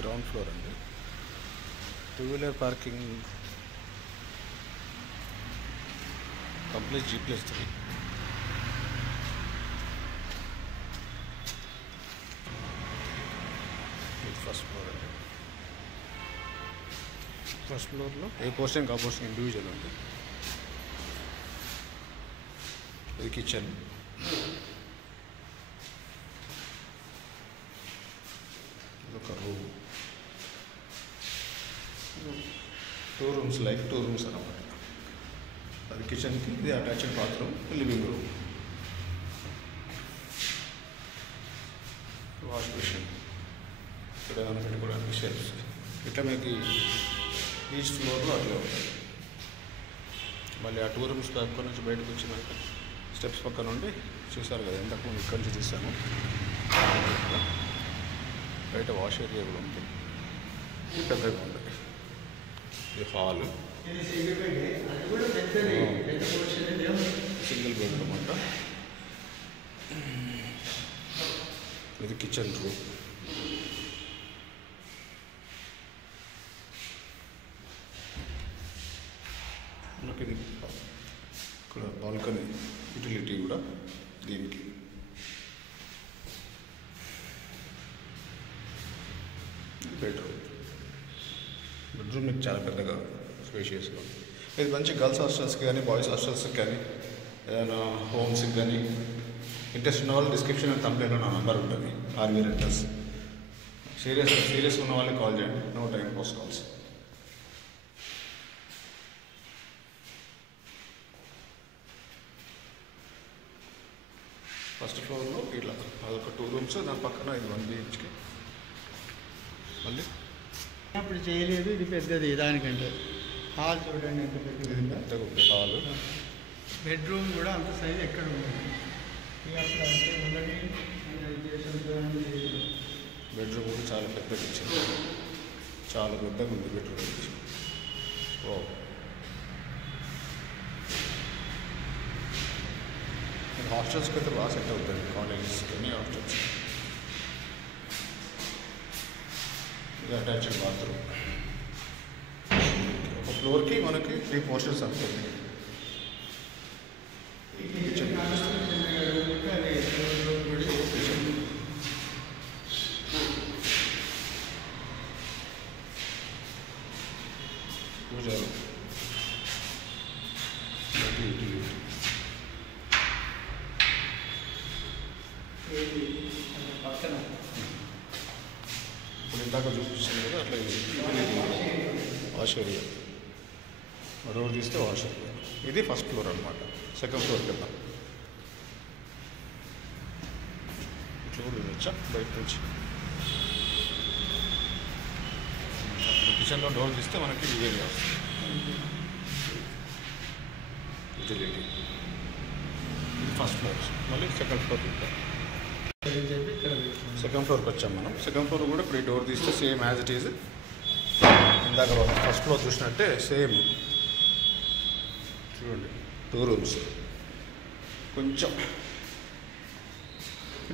Ground floor అండి. Two wheeler parking complete G+3. First floor అండి. First ఫ్లోర్లో ఏ పోర్షన్ ఆ పోర్షన్ ఇండివిజువల్ ఉంది. ఇది కిచెన్. ఒక రూమ్, 2 రూమ్స్ లైక్ 2 రూమ్స్ అన్నమాట. అది కిచెన్కి, ఇది attached bathroom, living room, wash basin, ఇక్కడ ఏమైనా పెట్టుకోవడానికి షెల్ఫ్స్. ఇట్లా మీకు ఈచ్ ఫ్లోర్లో అట్లా ఉంటాయి. మళ్ళీ ఆ 2 రూమ్స్ అక్కడి నుంచి బయటకు వచ్చినాక స్టెప్స్ పక్కన నుండి చూసారు కదా, ఇంతకుముందు ఇక్కడి నుంచి తీసాము. బయట వాష్ ఏరియా కూడా ఉంది, పెద్దగా ఉంది. ఇది హాల్, సింగిల్ బెడ్రూమ్ అంట. ఇది కిచెన్ రూమ్. మనకి ఇది ఇక్కడ బాల్కనీ, యూటిలిటీ కూడా దీనికి. బెడ్రూమ్ మీకు చాలా పెద్దగా స్పేషియస్గా ఉంది. ఇది మంచి గర్ల్స్ హాస్టల్స్కి కానీ బాయ్స్ హాస్టల్స్కి కానీ ఏదైనా హోమ్స్కి కానీ ఇంట్రెస్ట్ ఉన్న వాళ్ళు డిస్క్రిప్షన్ అండ్ థంబ్నైల్లో నా నెంబర్ ఉంటుంది. RV rentals. సీరియస్ ఉన్న వాళ్ళకి కాల్ చేయండి. No time post calls. First ఫ్లోర్లో ఇట్లా అదొక 2 రూమ్స్, దాని పక్కన ఇది 1 BHK. మళ్ళీ అప్పుడు చేయలేదు, ఇది పెద్దది దానికంటే. హాల్ చూడండి ఎంత పెద్దది, పెద్దగా ఉంది హాల్. బెడ్రూమ్ కూడా అంత సైజ్ ఎక్కడ ఉంటుంది. అసలు అంటే ఉన్నది బెడ్రూమ్ కూడా చాలా పెద్దగా ఇచ్చింది, చాలా పెద్దగా ఉంది బెడ్రూమ్ ఇచ్చి. ఓ హాస్టల్స్కి అయితే బాగా సెట్ అవుతుంది, కాలేజెస్కి అన్ని హాస్టల్స్. ఇది అటాచ్డ్ బాత్రూమ్. ఒక ఫ్లోర్కి మనకి 3 పోర్షన్స్ అవుతుంది. కిచెన్ పూజ పక్కన ఇప్పుడు ఇందాక చూపించాను కదా, అట్లా వాష్ ఏరియా. రోడ్ తీస్తే వాష్ ఏరియా. ఇది ఫస్ట్ ఫ్లోర్ అనమాట. సెకండ్ ఫ్లోర్కి వెళ్దాం. ఇట్లా కూడా వచ్చా బయట నుంచి. కిచెన్లో డోర్ తీస్తే మనకి ఈ ఏరియా వస్తుంది. యూటిలిటీ. ఇది ఫస్ట్ ఫ్లోర్. మళ్ళీ సెకండ్ ఫ్లోర్ వెళ్తాం. సెకండ్ ఫ్లోర్కి వచ్చాం మనం. సెకండ్ ఫ్లోర్ కూడా ఇప్పుడు ఈ డోర్ తీస్తే సేమ్ యాజ్ ఇట్ ఈజ్. ఇందాక ఫస్ట్ ఫ్లోర్ చూసినట్టే సేమ్. చూడండి 2 రూమ్స్. కొంచెం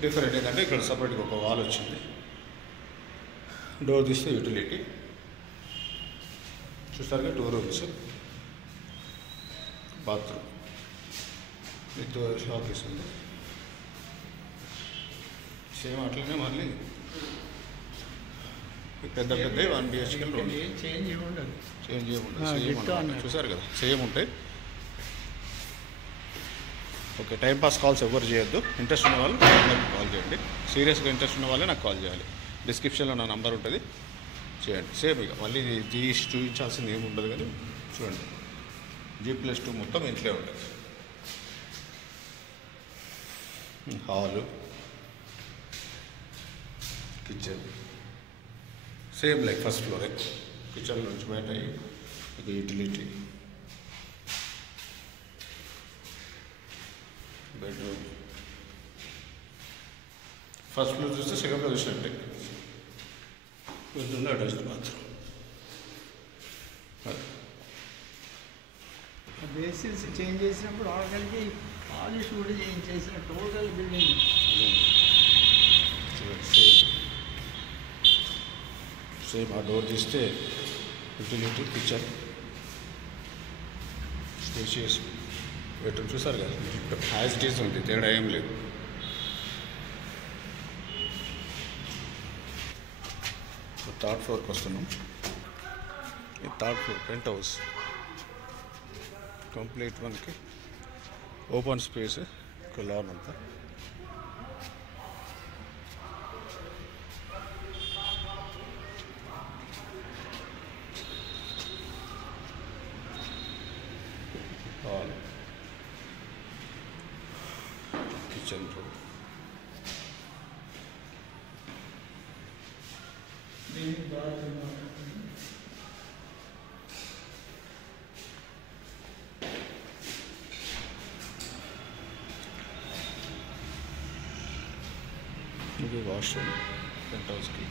డిఫరెంట్ ఏంటంటే ఇక్కడ సపరేట్గా ఒక వాల్ వచ్చింది. డోర్ తీస్తే యూటిలిటీ. చూస్తారుగా 2 రూమ్స్, బాత్రూమ్ విత్ షాకేస్ ఉంది. సేమ్ అట్లనే మళ్ళీ పెద్ద 1 BHK చేంజ్ ఉండదు. సేమ్ చూసారు కదా, సేమ్ ఉంటాయి. ఓకే, టైంపాస్ కాల్స్ ఎవరు చేయొద్దు. ఇంట్రెస్ట్ ఉన్న వాళ్ళు నాకు కాల్ చేయండి. సీరియస్గా ఇంట్రెస్ట్ ఉన్న వాళ్ళే నాకు కాల్ చేయాలి. డిస్క్రిప్షన్లో నా నంబర్ ఉంటుంది, చేయండి. సేమ్ ఇక మళ్ళీ చూపించాల్సింది ఏమి ఉండదు. కానీ చూడండి G+2 మొత్తం ఇంట్లో ఉంటుంది. Hall, kitchen same like first ఫ్లోరే. కిచెన్ నుంచి బయట ఇది యూటిలిటీ, బెడ్రూమ్. ఫస్ట్ ఫ్లోర్ చూస్తే సెకండ్ ఫ్లోర్ చూసినట్టే. బెడ్రూమ్లో అటాచ్డ్ బాత్రూమ్. బేసిస్ చేంజ్ చేసినప్పుడు ఆఖరికి పాలిష్ కూడా చేసిన టోటల్ బిల్డింగ్ సేమ్ ఆ డోర్ తీస్తే యూటిలిటీ కిచెన్ స్పేషియస్ బెడ్రూమ్ చూసారు కదా, యాజ్ ఇట్ ఈస్ ఉంది, తేడా ఏం లేదు. థర్డ్ ఫ్లోర్కి వస్తున్నాం. ఈ third floor penthouse complete మనకి ఓపెన్ స్పేస్, ఒక లాన్ అంతా. హాల్, కిచెన్ రూమ్, ఇది వాష్రూమ్ పెంట్ హౌస్కి.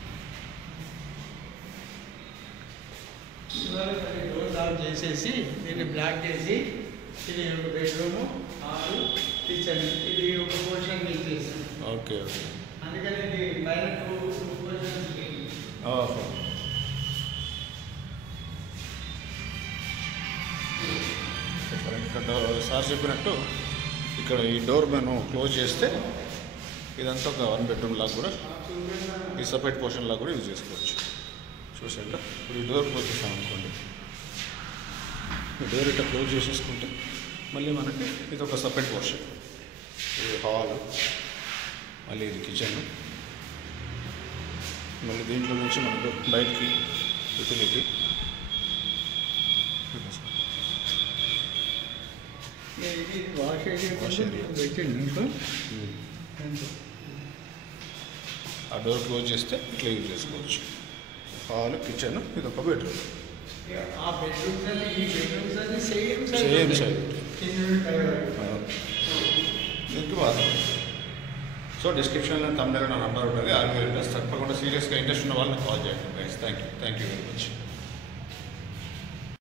డోర్ లాక్ చేసేసి దీన్ని బ్లాక్ చేసి ఇది ఒక బెడ్రూము, హాల్, కిచెన్, ఇది ఒక పోర్షన్ తీసేసాం. Okay okay. అందుకని ఇది పైన టూ పోర్షన్స్. ఓహో, ఇక్కడ సార్ చెప్పినట్టు ఇక్కడ ఈ డోర్ మనం క్లోజ్ చేస్తే ఇదంతా ఒక 1 బెడ్రూమ్ లాగా కూడా, ఈ సపరేట్ పోర్షన్ లాగా కూడా యూజ్ చేసుకోవచ్చు. చూసాక ఇప్పుడు ఈ డోర్ క్లోజ్ చేసాం అనుకోండి, ఈ డోర్ ఇట్లా క్లోజ్ చేసేసుకుంటే మళ్ళీ మనకి ఇది ఒక సపరేట్ పోర్షన్. ఇది హాల్, మళ్ళీ ఇది కిచెన్, మళ్ళీ దీంట్లో నుంచి మనకు బయటికి యూటిలిటీ. ఇది వాష్ ఏరియా పెట్టండి మీకు. ఆ డోర్ క్లోజ్ చేస్తే ఇట్లా యూజ్ చేసుకోవచ్చు. హాల్, కిచెన్, ఇది ఒక బెడ్రూమ్. ఆ బెడ్రూమ్స్ అని ఈ బెడ్రూమ్స్ అని సేమ్ సేమ్ సైజ్ సైజ్. దీనికి బాత్రూమ్. సో డిస్క్రిప్షన్లో తమిళ నా నంబర్ ఉంటుంది, RV Rentals. తప్పకుండా సీరియస్గా ఇంట్రెస్ట్ ఉన్న వాళ్ళని కాల్ చేయండి. Thank you very much.